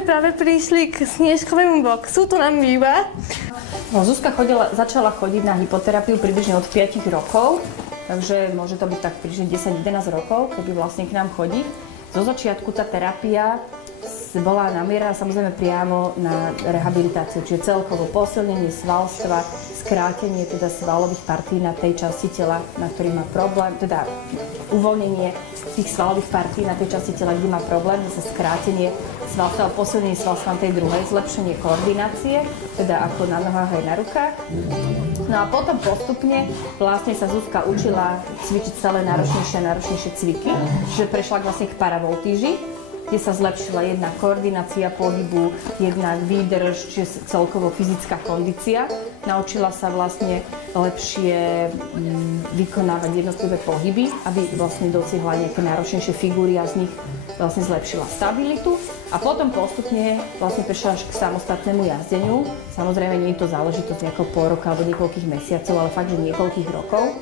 sme práve prišli k snežkovému boxu, tu nám býva. No, Zuzka začala chodiť na hypoterapiu približne od 5 rokov, takže môže to byť tak približne 10-11 rokov, kedy vlastne k nám chodí. Zo začiatku tá terapia bola namierená samozrejme priamo na rehabilitáciu, čiže celkovo posilnenie svalstva, skrátenie teda svalových partí na tej časti tela, na ktorý má problém, teda uvoľnenie tých svalových partí na tej časti tela, kde má problém, zase skrátenie svalstva, posilnenie svalstva na tej druhej, zlepšenie koordinácie, teda ako na nohách aj na rukách. No a potom postupne vlastne sa Zuzka učila cvičiť stále náročnejšie a náročnejšie cviky, čiže prešla vlastne k paravoltíži, kde sa zlepšila jednak koordinácia pohybu, jednak výdrž, čiže celkovo fyzická kondícia. Naučila sa vlastne lepšie vykonávať jednotlivé pohyby, aby vlastne dosiahla nejaké náročnejšie figúry a z nich vlastne zlepšila stabilitu. A potom postupne vlastne prešla až k samostatnému jazdeniu. Samozrejme, nie je to záležitosť nejakého pol roka alebo niekoľkých mesiacov, ale fakt, že niekoľkých rokov.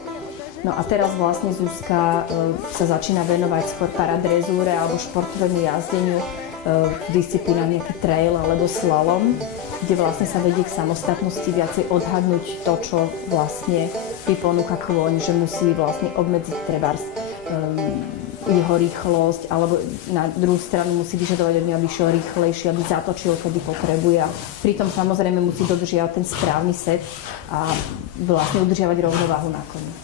No a teraz vlastne Zuzka sa začína venovať skôr paradrezúre alebo športovému jazdeniu v disciplínach nejaký trail alebo slalom, kde vlastne sa vedie k samostatnosti, viacej odhadnúť to, čo vlastne ponúka kôň, že musí vlastne obmedziť trebárs jeho rýchlosť, alebo na druhú stranu musí vyžadovať od neho, aby šiel rýchlejšie, aby zatočil, kedy potrebuje. A pritom samozrejme musí dodržiavať ten správny set a vlastne udržiavať rovnováhu na koni.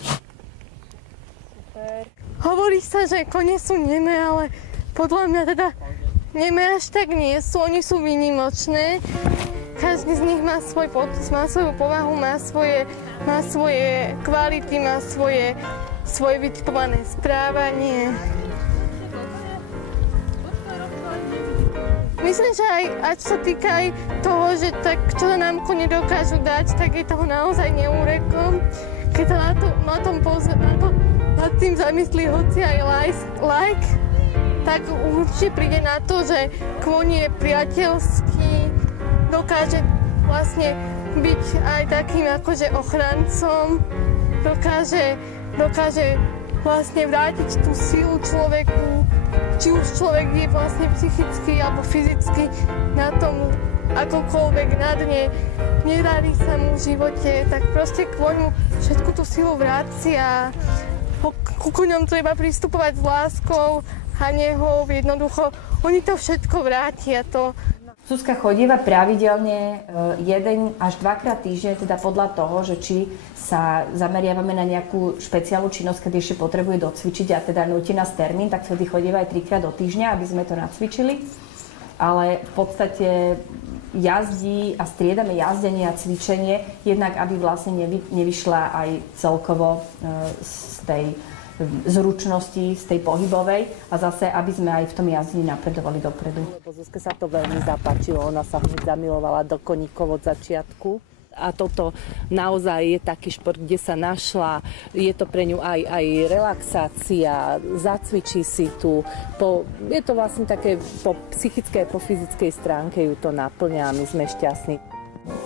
Hovorí sa, že kone sú nemé, ale podľa mňa teda nemé až tak nie sú. Oni sú výnimočné. Každý z nich má svoj podpis, má svoju povahu, má svoje kvality, má svoje vytipované správanie. Myslím, že aj čo sa týka aj toho, že tak, čo nám kone dokážu dať, tak je toho naozaj neúrekom. Keď sa na tom nad tým zamyslí hoci aj like, tak určite príde na to, že kôň je priateľský, dokáže vlastne byť aj takým akože ochrancom, dokáže vlastne vrátiť tú silu človeku, či už človek je vlastne psychicky alebo fyzicky na tom akokoľvek na dne, nedarí sa mu v živote, tak proste kôň mu všetku tú silu vráci a ku koňom treba pristupovať s láskou a nehou, jednoducho, oni to všetko vrátia. Zuzka chodíva pravidelne 1 až 2 krát týždenne, teda podľa toho, že či sa zameriavame na nejakú špeciálnu činnosť, keď ešte potrebuje docvičiť a teda núti nás termín, tak vtedy chodíva aj 3 krát do týždňa, aby sme to nacvičili. Ale v podstate jazdí a striedame jazdenie a cvičenie, jednak aby vlastne nevyšla aj celkovo z tej zručnosti, z tej pohybovej a zase, aby sme aj v tom jazdení napredovali dopredu. Zuzke sa to veľmi zapáčilo, ona sa hneď zamilovala do koníkov od začiatku. A toto naozaj je taký šport, kde sa našla, je to pre ňu aj relaxácia, zacvičí si tu. Je to vlastne také po psychickej a po fyzickej stránke ju to naplňa a my sme šťastní.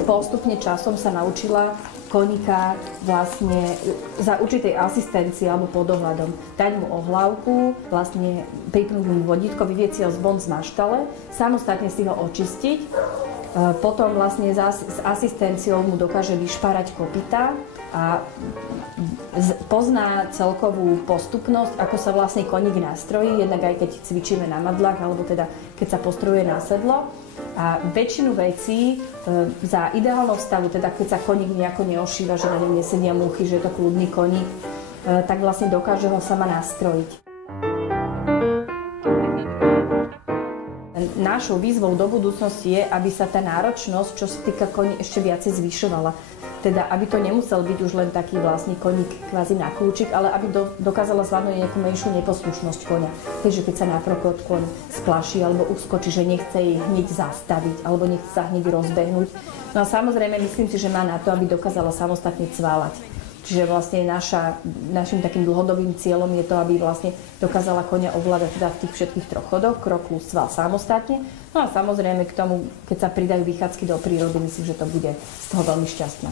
Postupne časom sa naučila koníka vlastne za určitej asistencie alebo pod ohľadom dať mu ohlávku, vlastne pripnúť mu vodítko, vyvieť si ho von z maštale, samostatne si ho očistiť. Potom vlastne s asistenciou mu dokáže vyšpárať kopytá a pozná celkovú postupnosť, ako sa vlastne koník nastrojí, jednak aj keď cvičíme na madlách, alebo teda keď sa postrojuje na sedlo. A väčšinu vecí za ideálneho stavu, teda keď sa koník nejako neošíva, že na ňom nesedia muchy, že je to kľudný koník, tak vlastne dokáže ho sama nastrojiť. Našou výzvou do budúcnosti je, aby sa tá náročnosť, čo sa týka koní, ešte viacej zvyšovala. Teda, aby to nemusel byť už len taký vlastne koník kvázi na kľúčik, ale aby dokázala zvládnuť nejakú menšiu neposlušnosť koňa. Takže keď sa napríklad koň splaší alebo uskočí, že nechce jej hneď zastaviť alebo nechce sa hneď rozbehnúť. No a samozrejme, myslím si, že má na to, aby dokázala samostatne cválať. Čiže vlastne našim takým dlhodobým cieľom je to, aby vlastne dokázala koňa ovládať teda v tých všetkých 3 chodoch, krok plus sval samostatne. No a samozrejme k tomu, keď sa pridajú vychádzky do prírody, myslím, že to bude z toho veľmi šťastná.